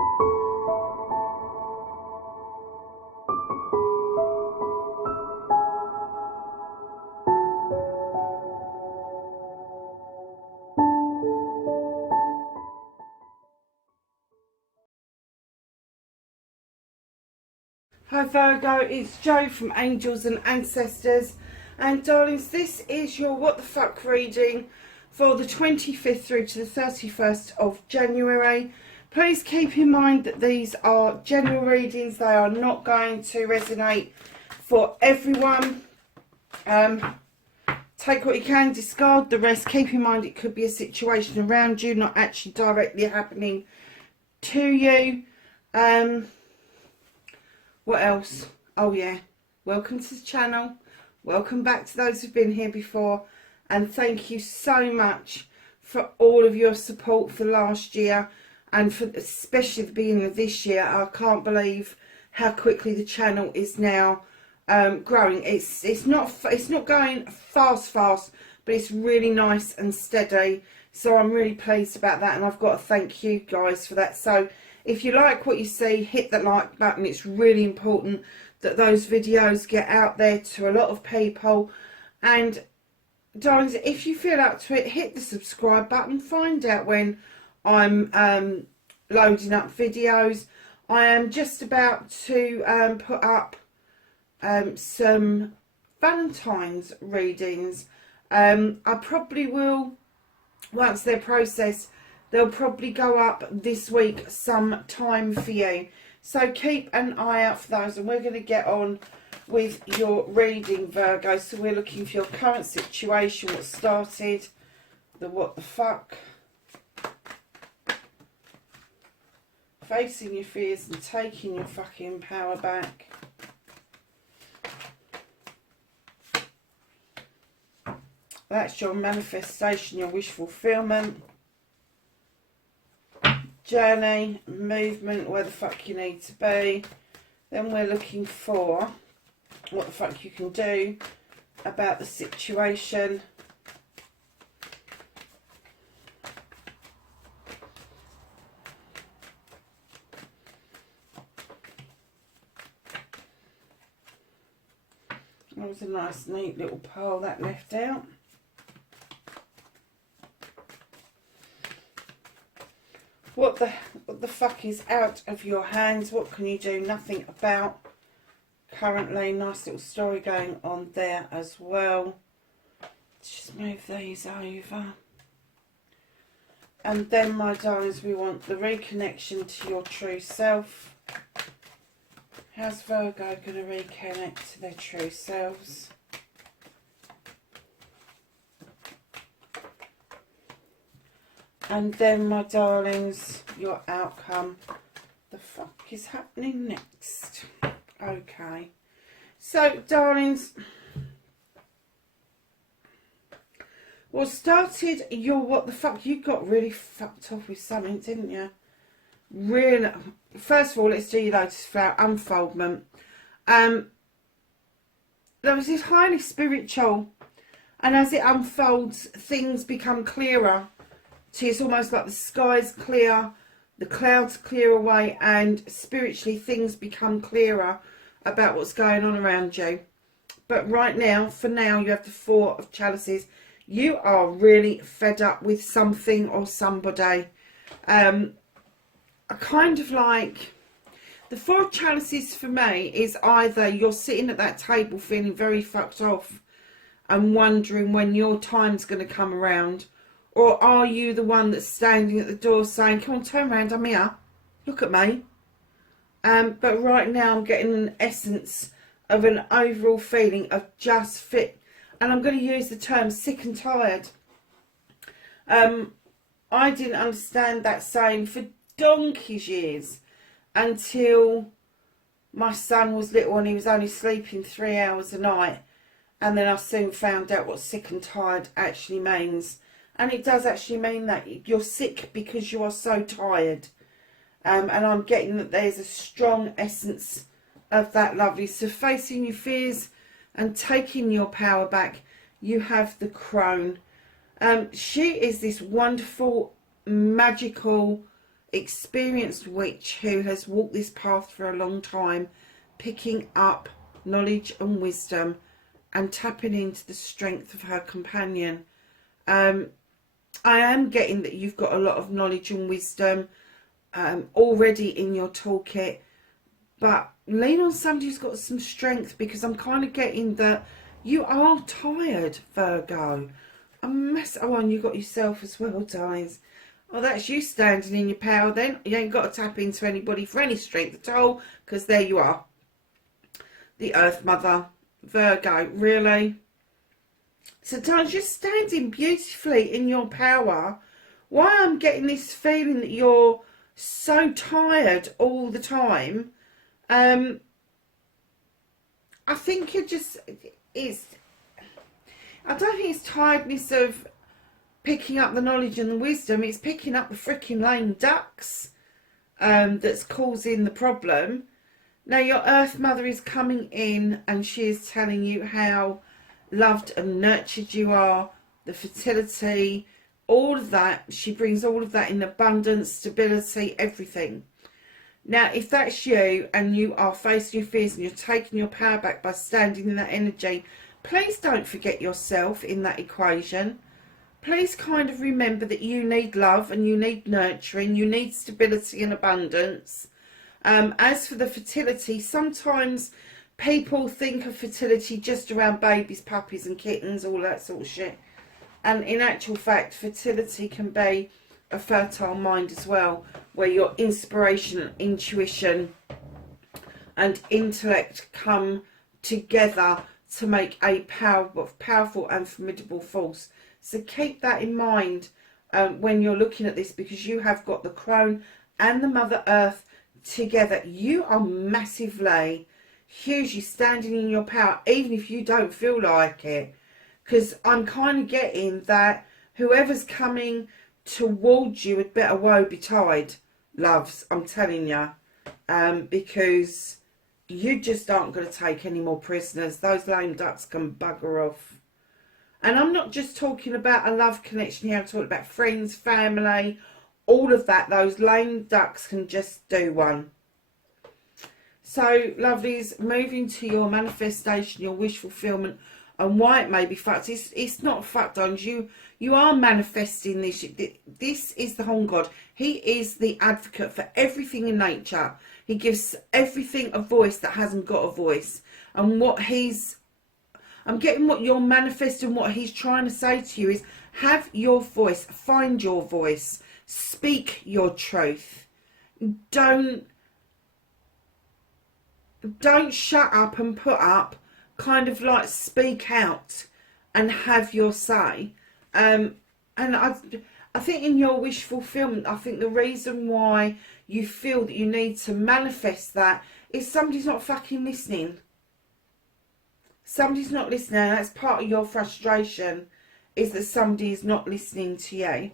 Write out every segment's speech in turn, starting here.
Hi Virgo, it's Jo from Angels and Ancestors, and darlings, this is your what the fuck reading for the 25th through to the 31st of January. Please keep in mind that these are general readings. They are not going to resonate for everyone. Take what you can, discard the rest. Keep in mind it could be a situation around you, not actually directly happening to you. What else? Oh yeah, welcome to the channel. Welcome back to those who've been here before, and thank you so much for all of your support for last year, and for especially the beginning of this year. I can't believe how quickly the channel is now growing. It's not going fast, but it's really nice and steady. So I'm really pleased about that, and I've got to thank you guys for that. So if you like what you see, hit that like button. It's really important that those videos get out there to a lot of people. And darlings, if you feel up to it, hit the subscribe button. Find out when I'm loading up videos. I am just about to put up some Valentine's readings. I probably will, once they're processed, they'll probably go up this week sometime for you. So keep an eye out for those, and we're going to get on with your reading, Virgo. So we're looking for your current situation, what started, the what the fuck, facing your fears and taking your fucking power back. That's your manifestation, your wish fulfillment. Journey, movement, where the fuck you need to be. Then we're looking for what the fuck you can do about the situation. That was a nice neat little pearl that left out. What the fuck is out of your hands? What can you do nothing about currently? Nice little story going on there as well. Let's just move these over. And then, my darlings, we want the reconnection to your true self. How's Virgo going to reconnect to their true selves? And then, my darlings, your outcome. The fuck is happening next? Okay. So, darlings, what started your what the fuck? You got really fucked off with something, didn't you? Really. First of all, let's do your Lotus Flower unfoldment. There was this highly spiritual, and as it unfolds, things become clearer. It's almost like the sky's clear, the clouds clear away, and spiritually things become clearer about what's going on around you. But right now, for now, you have the Four of Chalices. You are really fed up with something or somebody. I kind of like, the Four of Chalices for me is either you're sitting at that table feeling very fucked off and wondering when your time's going to come around, or are you the one that's standing at the door saying, come on, turn around, I'm here, look at me. But right now I'm getting an essence of an overall feeling of just fit. And I'm going to use the term sick and tired. I didn't understand that saying for donkey's years until my son was little and he was only sleeping 3 hours a night. And then I soon found out what sick and tired actually means. And it does actually mean that you're sick because you are so tired. And I'm getting that there's a strong essence of that, lovely. So facing your fears and taking your power back, you have the Crone. She is this wonderful, magical, experienced witch who has walked this path for a long time, picking up knowledge and wisdom and tapping into the strength of her companion. I am getting that you've got a lot of knowledge and wisdom already in your toolkit, but lean on somebody who's got some strength, because I'm kind of getting that you are tired, Virgo. Oh, and you got yourself as well, guys. Oh, that's you standing in your power then. You ain't got to tap into anybody for any strength at all, because there you are. The Earth Mother, Virgo, really? So, guys, you're standing beautifully in your power. Why I'm getting this feeling that you're so tired all the time, I think you're just, I don't think it's tiredness of picking up the knowledge and the wisdom. It's picking up the freaking lame ducks that's causing the problem. Now, your Earth Mother is coming in and she is telling you how loved and nurtured you are, the fertility, all of that. She brings all of that in abundance, stability, everything. Now, if that's you and you are facing your fears and you're taking your power back by standing in that energy, please don't forget yourself in that equation. Please kind of remember that you need love and you need nurturing, you need stability and abundance. As for the fertility, sometimes people think of fertility just around babies, puppies and kittens, all that sort of shit. And in actual fact, fertility can be a fertile mind as well, where your inspiration, intuition and intellect come together to make a powerful and formidable force. So keep that in mind when you're looking at this, because you have got the crone and the Mother Earth together. You are massively, hugely standing in your power, even if you don't feel like it. Because I'm kind of getting that whoever's coming towards you had better woe betide, loves, I'm telling you. Because you just aren't going to take any more prisoners. Those lame ducks can bugger off. And I'm not just talking about a love connection here. I'm talking about friends, family, all of that. Those lame ducks can just do one. So, lovelies, moving to your manifestation, your wish fulfillment, and why it may be fucked. It's not fucked on you. You are manifesting this. This is the Horn God. He is the advocate for everything in nature. He gives everything a voice that hasn't got a voice. And I'm getting what you're manifesting, what he's trying to say to you is, have your voice, find your voice, speak your truth. Don't shut up and put up, kind of like speak out and have your say. And I think in your wish fulfillment, I think the reason why you feel that you need to manifest that is somebody's not fucking listening. Somebody's not listening. That's part of your frustration, is that somebody is not listening to you.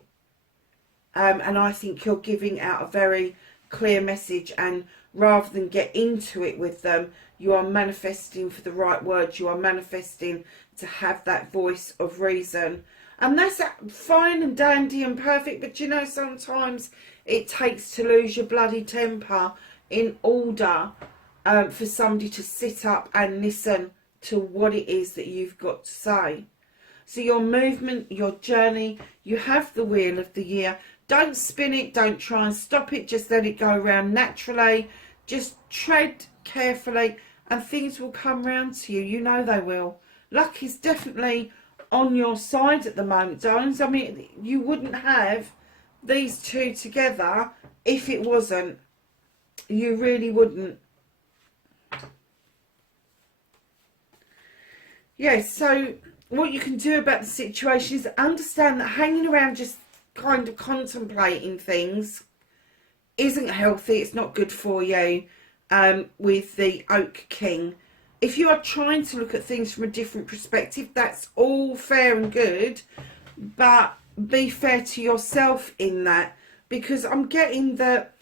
And I think you're giving out a very clear message, and rather than get into it with them, you are manifesting for the right words. You are manifesting to have that voice of reason. And that's fine and dandy and perfect, but you know, sometimes it takes to lose your bloody temper in order for somebody to sit up and listen to what it is that you've got to say. So your movement, your journey, you have the wheel of the year. Don't spin it, don't try and stop it, just let it go around naturally. Just tread carefully and things will come round to you. You know they will. Luck is definitely on your side at the moment, darlings. I mean, you wouldn't have these two together if it wasn't. You really wouldn't. Yes, so what you can do about the situation is understand that hanging around just kind of contemplating things isn't healthy. It's not good for you with the Oak King. If you are trying to look at things from a different perspective, that's all fair and good, but be fair to yourself in that, because I'm getting that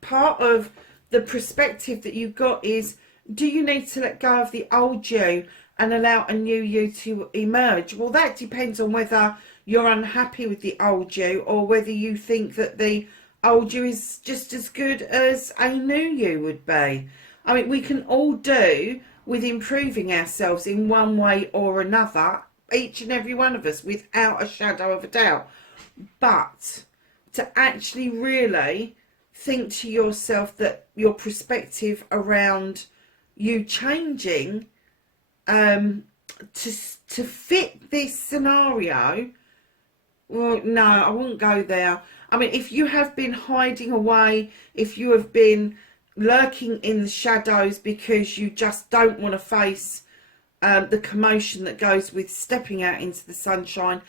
part of the perspective that you've got is, do you need to let go of the old you and allow a new you to emerge? Well, that depends on whether you're unhappy with the old you or whether you think that the old you is just as good as a new you would be. I mean, we can all do with improving ourselves in one way or another, each and every one of us, without a shadow of a doubt. But to actually really think to yourself that your perspective around you changing to fit this scenario, well, no, I wouldn't go there. I mean, if you have been hiding away, if you have been lurking in the shadows because you just don't want to face the commotion that goes with stepping out into the sunshine,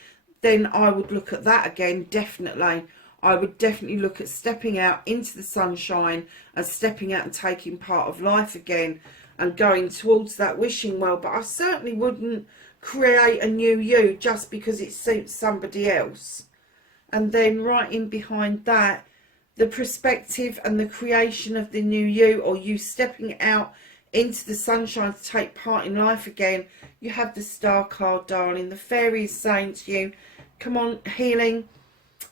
then I would look at that again, definitely. I would definitely look at stepping out into the sunshine and stepping out and taking part of life again and going towards that wishing well. But I certainly wouldn't create a new you just because it suits somebody else. And then right in behind that, the perspective and the creation of the new you, or you stepping out into the sunshine to take part in life again, you have the Star card, darling. The fairy is saying to you, come on, healing.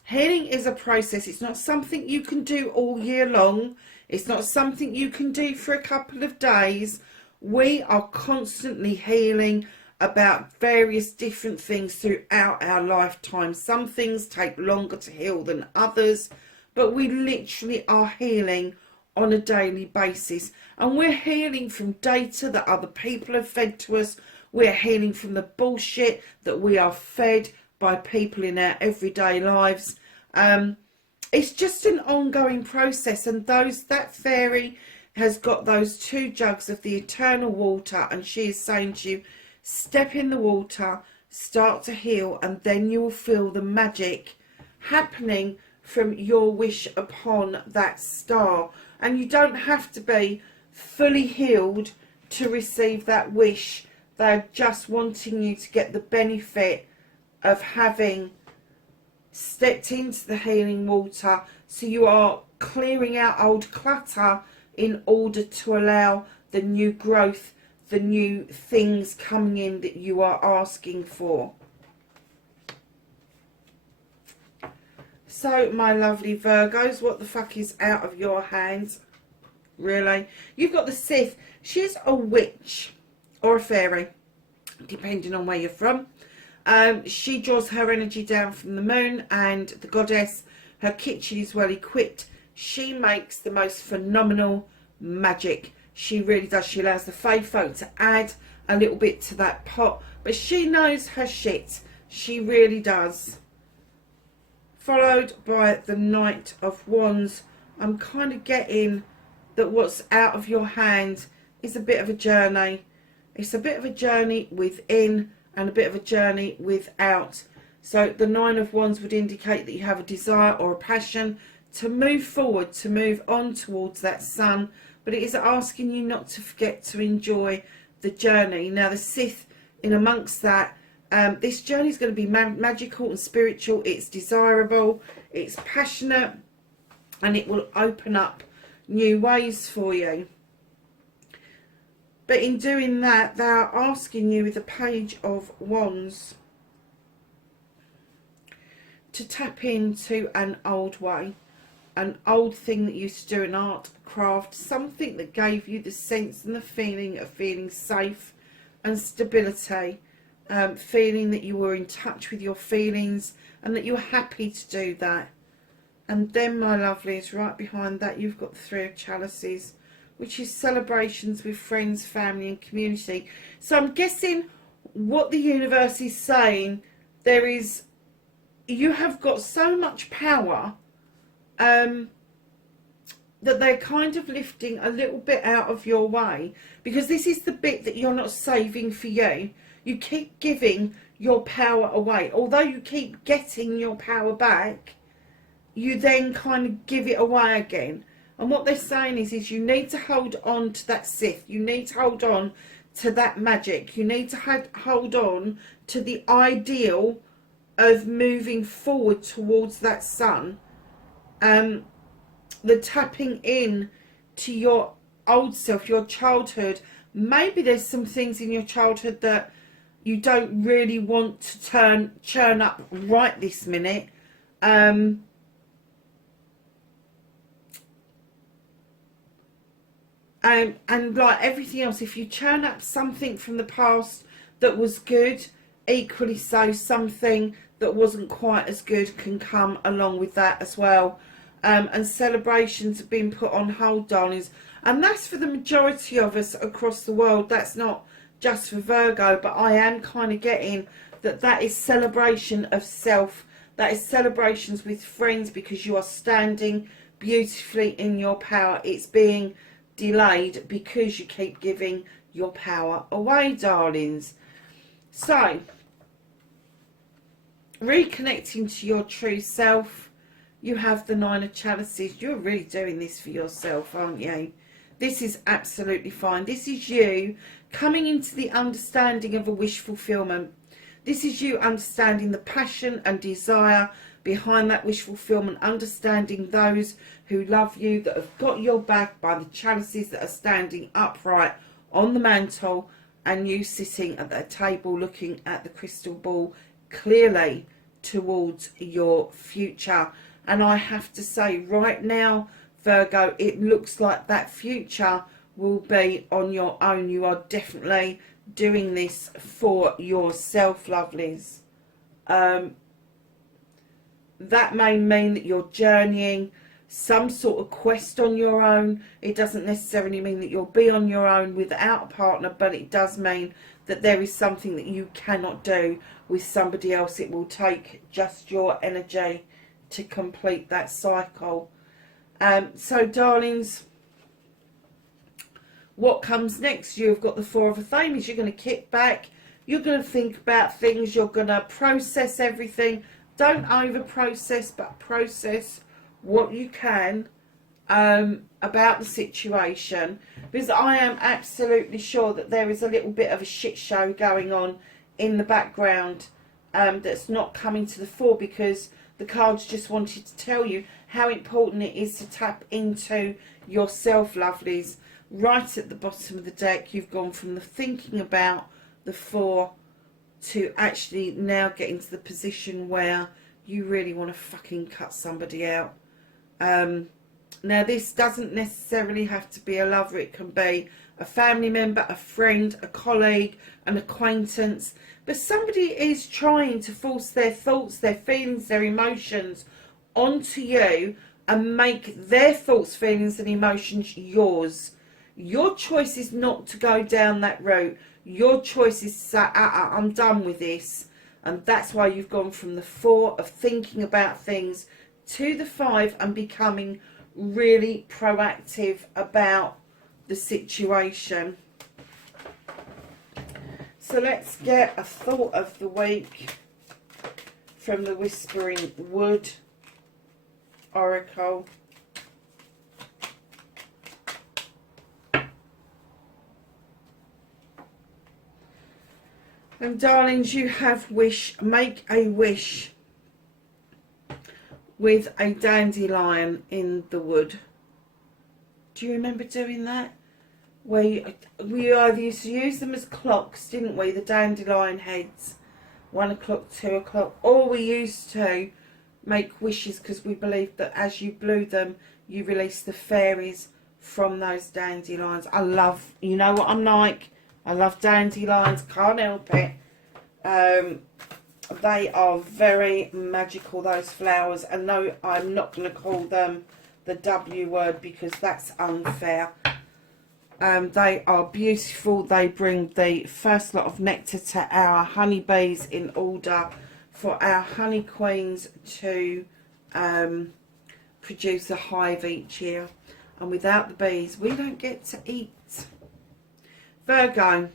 Healing is a process. It's not something you can do all year long. It's not something you can do for a couple of days. We are constantly healing about various different things throughout our lifetime. Some things take longer to heal than others, but we literally are healing on a daily basis. And we're healing from data that other people have fed to us. We're healing from the bullshit that we are fed by people in our everyday lives. It's just an ongoing process, and that fairy has got those 2 jugs of the eternal water, and she is saying to you, step in the water, start to heal, and then you will feel the magic happening from your wish upon that star. And you don't have to be fully healed to receive that wish. They're just wanting you to get the benefit of having stepped into the healing water, so you are clearing out old clutter in order to allow the new growth, the new things coming in that you are asking for. So, my lovely Virgos, what the fuck is out of your hands? Really? You've got the Sith. She's a witch or a fairy, depending on where you're from. She draws her energy down from the moon, and the goddess, her kitchen is well equipped. She makes the most phenomenal magic. She really does. She allows the fae folk to add a little bit to that pot, but she knows her shit. She really does. Followed by the Knight of Wands. I'm kind of getting that what's out of your hand is a bit of a journey. It's a bit of a journey within and a bit of a journey without. So the Nine of Wands would indicate that you have a desire or a passion to move forward, to move on towards that sun, but it is asking you not to forget to enjoy the journey. Now the Sith in amongst that, this journey is going to be magical and spiritual. It's desirable, it's passionate, and it will open up new ways for you. But in doing that, they are asking you with the Page of Wands to tap into an old way, an old thing that you used to do in art, craft, something that gave you the sense and the feeling of feeling safe and stability, feeling that you were in touch with your feelings and that you were happy to do that. And then, my lovelies, right behind that, you've got the Three of Chalices, which is celebrations with friends, family and community. So I'm guessing what the universe is saying, there is, you have got so much power that they're kind of lifting a little bit out of your way, because this is the bit that you're not saving for you. You keep giving your power away. Although you keep getting your power back, you then kind of give it away again. And what they're saying is you need to hold on to that Sith. You need to hold on to that magic. You need to hold on to the ideal of moving forward towards that sun. The tapping in to your old self, your childhood. Maybe there's some things in your childhood that you don't really want to churn up right this minute. And like everything else, if you churn up something from the past that was good, equally so something that wasn't quite as good can come along with that as well. And celebrations have been put on hold, darlings. And that's for the majority of us across the world. That's not just for Virgo, but I am kind of getting that that is celebration of self. That is celebrations with friends because you are standing beautifully in your power. It's being delayed because you keep giving your power away, darlings. So, reconnecting to your true self, you have the Nine of Chalices. You're really doing this for yourself, aren't you? This is absolutely fine. This is you coming into the understanding of a wish fulfillment. This is you understanding the passion and desire behind that wish fulfillment, understanding those who love you, that have got your back by the chalices that are standing upright on the mantle, and you sitting at that table looking at the crystal ball clearly towards your future. And I have to say right now, Virgo, it looks like that future will be on your own. You are definitely doing this for yourself, lovelies. That may mean that you're journeying some sort of quest on your own. It doesn't necessarily mean that you'll be on your own without a partner, but it does mean that there is something that you cannot do with somebody else. It will take just your energy to complete that cycle. So, darlings, what comes next? You've got the Four of Athames. You're going to kick back. You're going to think about things. You're going to process everything. Don't over-process, but process what you can about the situation. Because I am absolutely sure that there is a little bit of a shit show going on in the background that's not coming to the fore, because the cards just wanted to tell you how important it is to tap into yourself, lovelies. Right at the bottom of the deck, you've gone from the thinking about the Four to actually now getting to the position where you really want to fucking cut somebody out. Now, this doesn't necessarily have to be a lover. It can be a family member, a friend, a colleague, an acquaintance. But somebody is trying to force their thoughts, their feelings, their emotions onto you and make their thoughts, feelings and emotions yours. Your choice is not to go down that route. Your choice is to say, I'm done with this. And that's why you've gone from the Four of thinking about things to the Five and becoming really proactive about the situation. So let's get a thought of the week from the Whispering Wood Oracle. And darlings, you have wish. Make a wish with a dandelion in the wood. Do you remember doing that? We either used to use them as clocks, didn't we? The dandelion heads, 1 o'clock, 2 o'clock. Or we used to make wishes because we believed that as you blew them, you released the fairies from those dandelions. I love, you know what I'm like? I love dandelions, can't help it. They are very magical, those flowers. And no, I'm not going to call them the W word because that's unfair. They are beautiful. They bring the first lot of nectar to our honeybees in order for our honey queens to produce a hive each year. And without the bees, we don't get to eat. Virgo,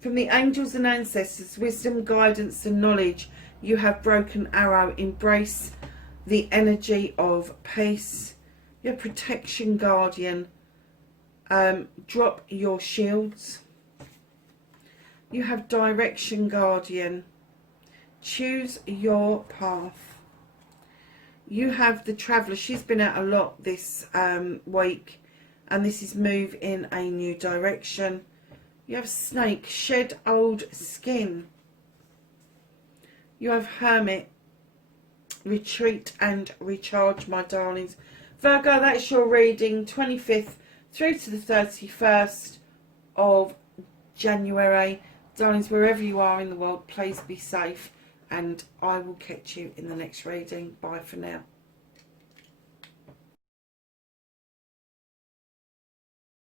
from the angels and ancestors, wisdom, guidance and knowledge, you have broken arrow. Embrace the energy of peace. Your protection guardian. Drop your shields. You have direction guardian. Choose your path. You have the traveller. She's been out a lot this week, and this is move in a new direction. You have snake, shed old skin. You have hermit, retreat and recharge, my darlings. Virgo, that's your reading, 25th through to the 31st of January. Darlings, wherever you are in the world, please be safe, and I will catch you in the next reading. Bye for now.